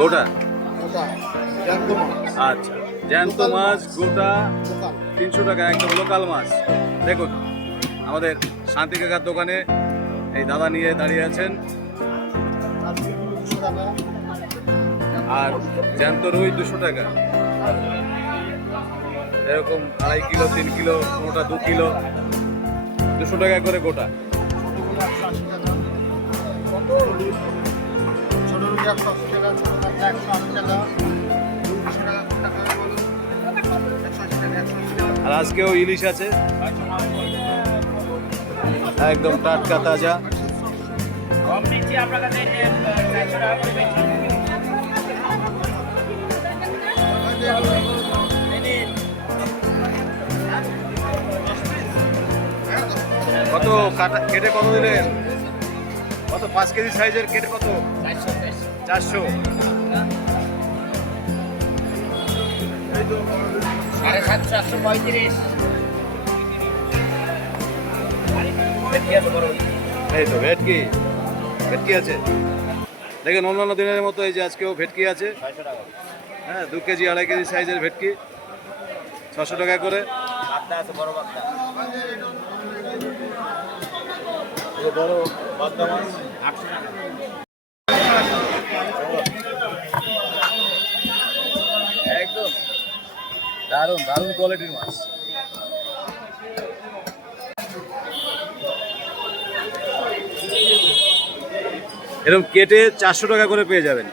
গোটা? আচ্ছা জ্যান্ত মাছ গোটা তিনশো টাকা একদম লোকাল মাছ। দেখুন আমাদের শান্তি কাকার দোকানে এই দাদা নিয়ে দাঁড়িয়ে আছেন। আর জ্যান্ত রুই দুশো টাকা। এরকম আড়াই কিলো তিন কিলো কোনোটা দু কিলো। দুশো টাকা করে গোটা। ছোটো রুটি একশো টাকা। আর আজকেও ইলিশ আছে। একদম টাটকা তাজা। কত কাটা কেটে কত দিলেন? কত? পাঁচ কেজি সাইজের কেটে কত? চারশো। চারশো সাড়ে সাতশো একশো পঁয়ত্রিশ এই তো ভেটকি। ভেটকি আছে। দেখেন অন্যান্য দিনের মতো এই যে আজকেও ভেটকি আছে। হ্যাঁ দু কেজি আড়াই কেজি সাইজের ভেটকি। ছশো টাকা করে। বড় মাছ। আটশো টাকা। দারুণ দারুণ কোয়ালিটির মাছ। এরকম কেটে চারশো টাকা করে পেয়ে যাবেন।